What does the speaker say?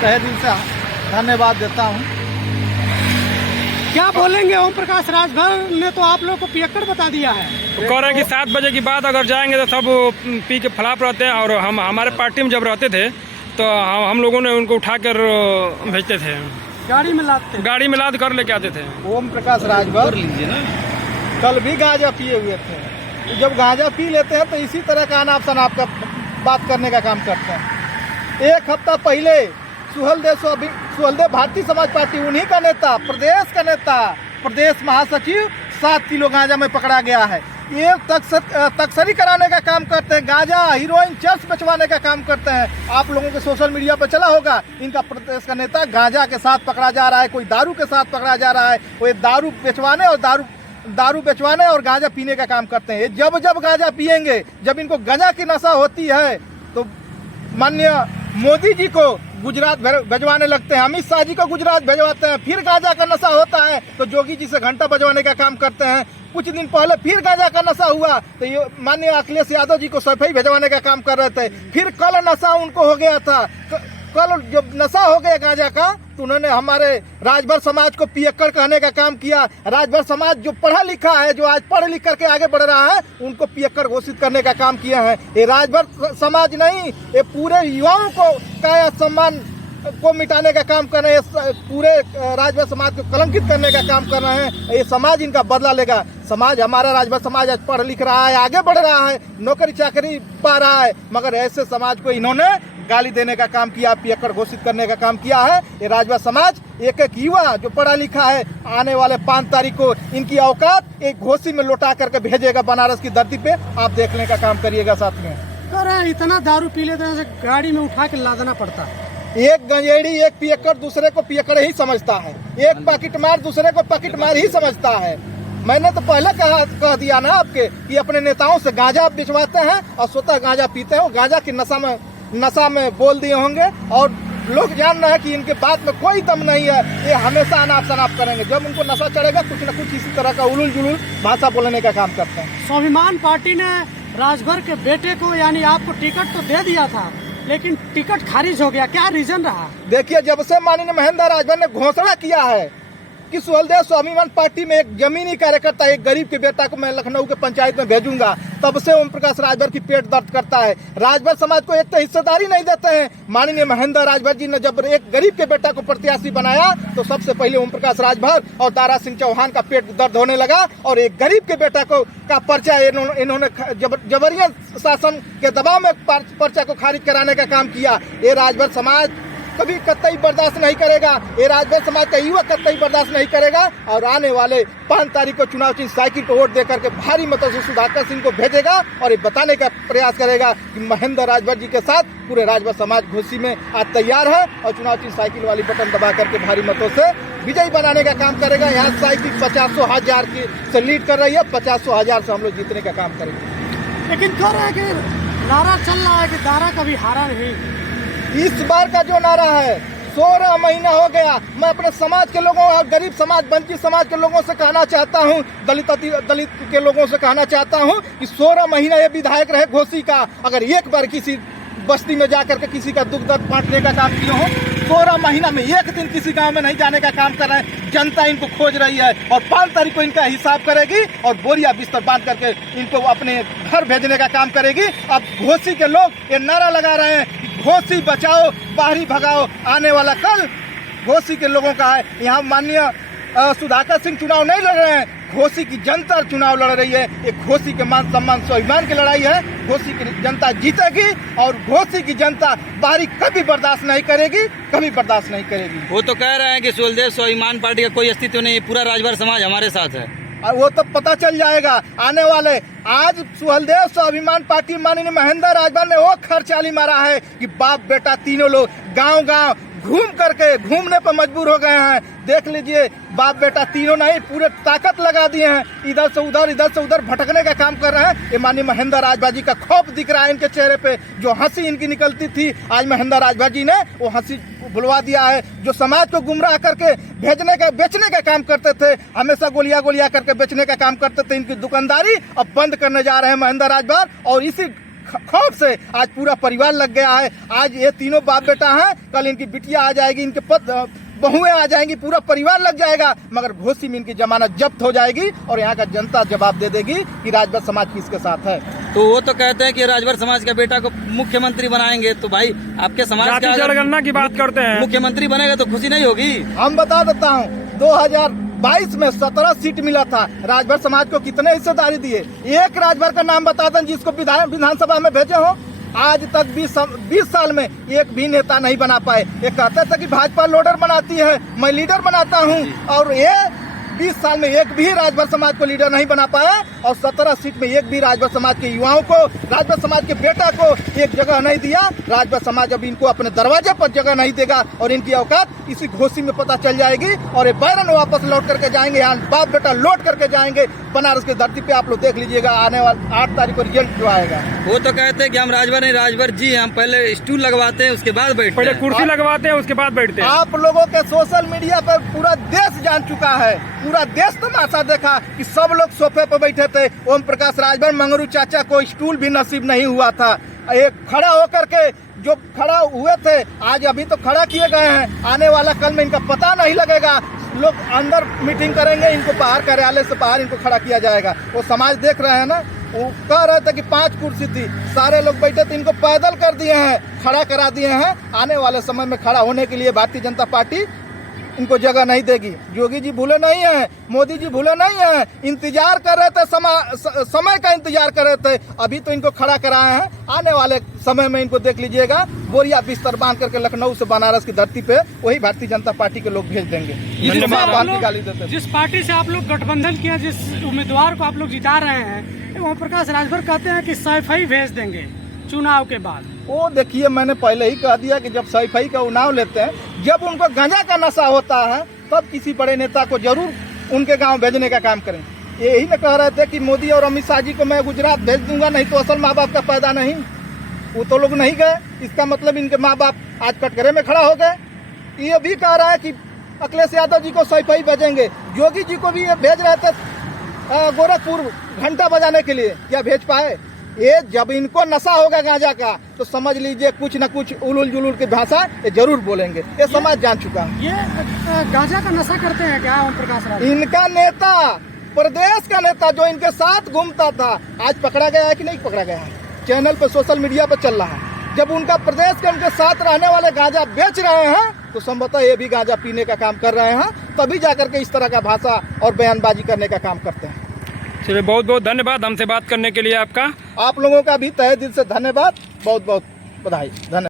तहे दिल से धन्यवाद देता हूँ। क्या बोलेंगे? ओम प्रकाश राजभर ने तो आप लोग को पियक्कड़ बता दिया है। तो कह रहे हैं कि 7 बजे के बाद अगर जाएंगे तो सब पी के फलाप रहते हैं, और हम हमारे पार्टी में जब रहते थे तो हम लोगों ने उनको उठा कर भेजते थे, गाड़ी में लाद कर लेके आते थे। ओम प्रकाश राजभर लीजिए ना, कल भी गांजा पिए हुए थे। जब गांजा पी लेते हैं तो इसी तरह का अनाप शनाप का बात करने का काम करते हैं। एक हफ्ता पहले सुहलदेव भारतीय समाज पार्टी, उन्हीं का नेता, प्रदेश का नेता, प्रदेश महासचिव 7 किलो गांजा में पकड़ा गया है। ये तस्करी कराने का काम करते हैं, गांजा हीरोइन चर्च बेचवाने का काम करते हैं। आप लोगों के सोशल मीडिया पर चला होगा, इनका प्रदेश का नेता गांजा के साथ पकड़ा जा रहा है, कोई दारू के साथ पकड़ा जा रहा है। वो दारू बेचवाने और गांजा पीने का काम करते हैं। जब गांजा पिएंगे, जब इनको गांजा की नशा होती है तो माननीय मोदी जी को गुजरात भेजवाने लगते हैं, अमित शाह जी को गुजरात भेजवाते हैं। फिर गांजा का नशा होता है तो जोगी जी से घंटा बजवाने का काम करते हैं। कुछ दिन पहले फिर गांजा का नशा हुआ तो ये माननीय अखिलेश यादव जी को सफाई भेजवाने का काम कर रहे थे। फिर कल नशा उनको हो गया था, कल जब नशा हो गया गांजा का तो उन्होंने हमारे राजभर समाज को पियक्कड़ कहने का काम किया। राजभर समाज जो पढ़ा लिखा है, जो आज पढ़ लिख करके आगे बढ़ रहा है, उनको पियक्कड़ घोषित करने का काम किया है। ये राजभर समाज नहीं, ये पूरे युवाओं को का सम्मान को मिटाने का काम कर रहे हैं, पूरे राजभर समाज को कलंकित करने का काम कर रहे हैं। ये समाज इनका बदला लेगा। समाज, हमारा राजभर समाज आज पढ़ लिख रहा है, आगे बढ़ रहा है, नौकरी चाकरी पा रहा है, मगर ऐसे समाज को इन्होंने गाली देने का काम किया, पियक्कड़ घोषित करने का काम किया है। ये राजभर समाज एक युवा जो पढ़ा लिखा है, आने वाले 5 तारीख को इनकी औकात एक घोसी में लौटा करके भेजेगा बनारस की धरती पे। आप देखने का काम करिएगा। साथ में अरे इतना दारू पी लेते हैं, गाड़ी में उठा के लादना पड़ता है। एक गंजेड़ी, एक पियक्कड़ दूसरे को पियक्कड़ ही समझता है, एक पॉकेट मार दूसरे को पॉकेट मार ही समझता है। मैंने तो पहले कह दिया ना आपके कि अपने नेताओं से गांजा बिचवाते हैं और स्वतः गांजा पीते हैं। गांजा की नशा में बोल दिए होंगे और लोग जान रहे हैं कि इनके बात में कोई दम नहीं है। ये हमेशा अनाप शनाप करेंगे, जब उनको नशा चढ़ेगा कुछ न कुछ इसी तरह का उलूल जुलूल भाषा बोलने का काम करते हैं। स्वाभिमान पार्टी ने राजभर के बेटे को यानी आपको टिकट तो दे दिया था, लेकिन टिकट खारिज हो गया, क्या रीजन रहा? देखिए, जब से माननीय महेंद्र राजभर ने घोषणा किया है कि सुहलदेव स्वाभिमान पार्टी में एक जमीनी कार्यकर्ता, एक गरीब के बेटा को मैं लखनऊ के पंचायत में भेजूंगा, तब से ओम प्रकाश राजभर की पेट दर्द करता है। राजभर समाज को एक तो हिस्सेदारी नहीं देते हैं। माननीय महेंद्र राजभर जी ने जब एक गरीब के बेटा को प्रत्याशी बनाया तो सबसे पहले ओम प्रकाश राजभर और दारा सिंह चौहान का पेट दर्द होने लगा और एक गरीब के बेटा को का पर्चा इन्होंने जबरियन शासन के दबाव में पर्चा को खारिज कराने का काम किया। ये राजभर समाज कभी कतई बर्दाश्त नहीं करेगा। ये राजभर समाज का युवा कतई बर्दाश्त नहीं करेगा और आने वाले 5 तारीख को चुनाव चिन्ह साइकिल को वोट देकर के भारी मतों से सुधाकर सिंह को भेजेगा और ये बताने का प्रयास करेगा कि महेंद्र राजभर जी के साथ पूरे राजभर समाज घोसी में आज तैयार है और चुनाव चिन्ह साइकिल वाली बटन दबा करके भारी मतों से विजयी बनाने का काम करेगा। यहाँ साइकिल 50,000 की से लीड कर रही है, 50,000 से हम लोग जीतने का काम करेंगे। लेकिन कह रहे हैं कि नारा चल रहा है कि दारा कभी हारा नहीं। इस बार का जो नारा है, 16 महीना हो गया, मैं अपने समाज के लोगों और गरीब समाज, वंचित समाज के लोगों से कहना चाहता हूँ, दलित के लोगों से कहना चाहता हूँ कि 16 महीना ये विधायक रहे घोसी का, अगर एक बार किसी बस्ती में जाकर के किसी का दुख दर्द बांटने का काम किए हो, 16 महीना में एक दिन किसी गांव में नहीं जाने का काम कर रहे हैं। जनता इनको खोज रही है और 5 तारीख को इनका हिसाब करेगी और बोरिया बिस्तर बांध करके इनको अपने घर भेजने का काम करेगी। अब घोसी के लोग ये नारा लगा रहे हैं, घोसी बचाओ, बाहरी भगाओ। आने वाला कल घोसी के लोगों का है। यहाँ माननीय सुधाकर सिंह चुनाव नहीं लड़ रहे हैं, घोसी की जनता चुनाव लड़ रही है। ये घोसी के मान सम्मान स्वाभिमान की लड़ाई है। घोसी की जनता जीतेगी और घोसी की जनता बाहरी कभी बर्दाश्त नहीं करेगी, कभी बर्दाश्त नहीं करेगी। वो तो कह रहे हैं कि सुहलदेव स्वाभिमान पार्टी का कोई अस्तित्व नहीं, पूरा राजभर समाज हमारे साथ है और वो तो पता चल जाएगा आने वाले। आज सुहलदेव स्वाभिमान पार्टी माननीय महेंद्र राजभर ने वो खर्चाली मारा है कि बाप बेटा तीनों लोग गांव घूमने पर मजबूर हो गए हैं। देख लीजिए, बाप बेटा तीनों नहीं, पूरे ताकत लगा दिए हैं, इधर से उधर भटकने का काम कर रहे हैं। ये माननीय महेंद्र राजभर जी का खौफ दिख रहा है इनके चेहरे पे। जो हंसी इनकी निकलती थी, आज महेंद्र राजभर जी ने वो हंसी भुलवा दिया है। जो समाज को गुमराह करके बेचने का काम करते थे, हमेशा गोलियां करके बेचने का काम करते थे, इनकी दुकानदारी अब बंद करने जा रहे हैं महेंद्र राजभर। और इसी खौफ से आज पूरा परिवार लग गया है। आज ये तीनों बाप बेटा हैं, कल इनकी बिटिया आ जाएगी, इनके बहुएं आ जाएंगी, पूरा परिवार लग जाएगा, मगर घोसी में इनकी जमानत जब्त हो जाएगी और यहाँ का जनता जवाब दे देगी कि राजभर समाज किसके साथ है। तो वो तो कहते हैं कि राजभर समाज का बेटा को मुख्यमंत्री बनाएंगे, तो भाई आपके समाज जाति का अगर जनगणना की बात करते हैं। मुख्यमंत्री बनेगा तो खुशी नहीं होगी? हम बता देता हूँ, 2022 में 17 सीट मिला था। राजभर समाज को कितने हिस्सेदारी दिए? एक राजभर का नाम बता दें जिसको विधानसभा में भेजे हो। आज तक 20 साल में एक भी नेता नहीं बना पाए। ये कहते थे कि भाजपा लोडर बनाती है, मैं लीडर बनाता हूँ, और ये 20 साल में एक भी राजभर समाज को लीडर नहीं बना पाया। और 17 सीट में एक भी राजभर समाज के युवाओं को, राजभर समाज के बेटा को एक जगह नहीं दिया। राजभर समाज अब इनको अपने दरवाजे पर जगह नहीं देगा और इनकी औकात इसी घोसी में पता चल जाएगी और ये बैरन वापस लौट करके जाएंगे। यहाँ बाप बेटा लौट करके जाएंगे बनारस की धरती पे। आप लोग देख लीजिएगा आने वाले 8 तारीख को रिजल्ट जो आएगा। वो तो कहते हैं कि हम राजभर नहीं, राजभर जी हम पहले स्टूल लगवाते हैं उसके बाद बैठते पहले हैं। कुर्सी लगवाते हैं उसके बाद बैठते हैं। आप लोगों के सोशल मीडिया पर पूरा देश जान चुका है, पूरा देश तमाशा देखा कि सब लोग सोफे पर बैठे थे। ओम प्रकाश राजभर मंगरू चाचा को स्टूल भी नसीब नहीं हुआ था। एक खड़ा होकर के जो खड़ा हुए थे आज अभी तो खड़ा किए गए हैं, आने वाला कल में इनका पता नहीं लगेगा। लोग अंदर मीटिंग करेंगे, इनको बाहर कार्यालय से बाहर इनको खड़ा किया जाएगा। वो समाज देख रहे हैं ना, वो कह रहे थे कि 5 कुर्सी थी, सारे लोग बैठे थे, इनको पैदल कर दिए हैं, खड़ा करा दिए हैं। आने वाले समय में खड़ा होने के लिए भारतीय जनता पार्टी इनको जगह नहीं देगी। योगी जी भूले नहीं हैं, मोदी जी भूले नहीं हैं, इंतजार कर रहे थे, समय का इंतजार कर रहे थे, अभी तो इनको खड़ा कराए हैं। आने वाले समय में इनको देख लीजिएगा, बोरिया बिस्तर बांध करके लखनऊ से बनारस की धरती पे वही भारतीय जनता पार्टी के लोग भेज देंगे। जिस पार्टी से आप लोग गठबंधन किया, जिस उम्मीदवार को आप लोग जिता रहे हैं, ओम प्रकाश राजभर कहते हैं कि सैफई भेज देंगे चुनाव के बाद। वो देखिए, मैंने पहले ही कह दिया कि जब सैफई का चुनाव लेते हैं, जब उनको गांजा का नशा होता है, तब किसी बड़े नेता को जरूर उनके गांव भेजने का काम करें। यही न कह रहे थे कि मोदी और अमित शाह जी को मैं गुजरात भेज दूंगा, नहीं तो असल माँ बाप का पैदा नहीं। वो तो लोग नहीं गए, इसका मतलब इनके माँ बाप आज कटघरे में खड़ा हो गए। ये भी कह रहा है कि अखिलेश यादव जी को सैफई भेजेंगे, योगी जी को भी ये भेज रहे थे गोरखपुर घंटा बजाने के लिए, क्या भेज पाए? ये जब इनको नशा होगा गांजा का तो समझ लीजिए कुछ न कुछ उलुल जुलुल की भाषा ये जरूर बोलेंगे। ये समाज जान चुका है। ये गांजा का नशा करते हैं क्या ओम प्रकाश राजभर? इनका नेता, प्रदेश का नेता जो इनके साथ घूमता था, आज पकड़ा गया है कि नहीं पकड़ा गया है? चैनल पे सोशल मीडिया पे चल रहा है। जब उनका प्रदेश के उनके साथ रहने वाले गांजा बेच रहे हैं तो संभवतः ये भी गांजा पीने का काम कर रहे हैं, तभी जाकर के इस तरह का भाषा और बयानबाजी करने का काम करते हैं। चलिए, बहुत बहुत धन्यवाद हमसे बात करने के लिए आपका। आप लोगों का भी तहे दिल से धन्यवाद, बहुत बहुत बधाई, धन्यवाद।